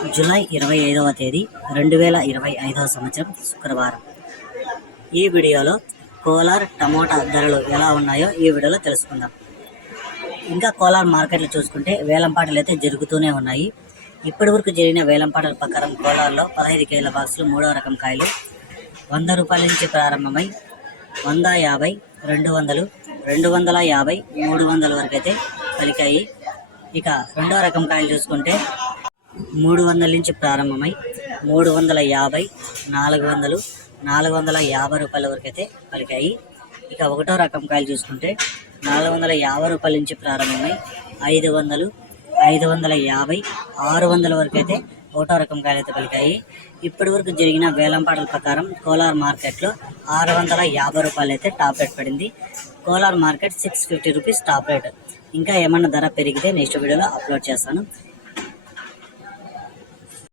July ఇరవై ఐదవ తేదీ రెండు వేల ఇరవై ఐదవ సంవత్సరం శుక్రవారం. ఈ వీడియోలో కోలార్ టమోటా ధరలు ఎలా ఉన్నాయో ఈ వీడియోలో తెలుసుకుందాం. ఇంకా కోలార్ మార్కెట్లు చూసుకుంటే వేలంపాటలు అయితే జరుగుతూనే ఉన్నాయి. ఇప్పటి వరకు జరిగిన వేలంపాటల ప్రకారం కోలార్లో పదహైదు కేజీల బాక్సులు మూడో రకం కాయలు వంద రూపాయల నుంచి ప్రారంభమై వంద యాభై రెండు వందలు రెండు వందల యాభై మూడు వందల వరకు అయితే పలికాయి. ఇక రెండో రకం కాయలు చూసుకుంటే మూడు వందల నుంచి ప్రారంభమై మూడు వందల యాభై నాలుగు వందలు నాలుగు వందల యాభై రూపాయల వరకు అయితే పలికాయి. ఇక ఒకటో రకం కాయలు చూసుకుంటే నాలుగు వందల యాభై రూపాయల నుంచి ప్రారంభమై ఐదు వందలు ఐదు వందల యాభై ఆరు వందల వరకు అయితే ఒకటో రకం కాయలు అయితే పలికాయి. ఇప్పటి వరకు జరిగిన వేలంపాటల ప్రకారం కోలార్ మార్కెట్లో ఆరు వందల యాభై రూపాయలు అయితే టాప్ రేట్ పడింది. Kolar market six fifty rupees top rate. ఇంకా ఏమన్నా ధర పెరిగితే నెక్స్ట్ వీడియోలో అప్లోడ్ చేస్తాను.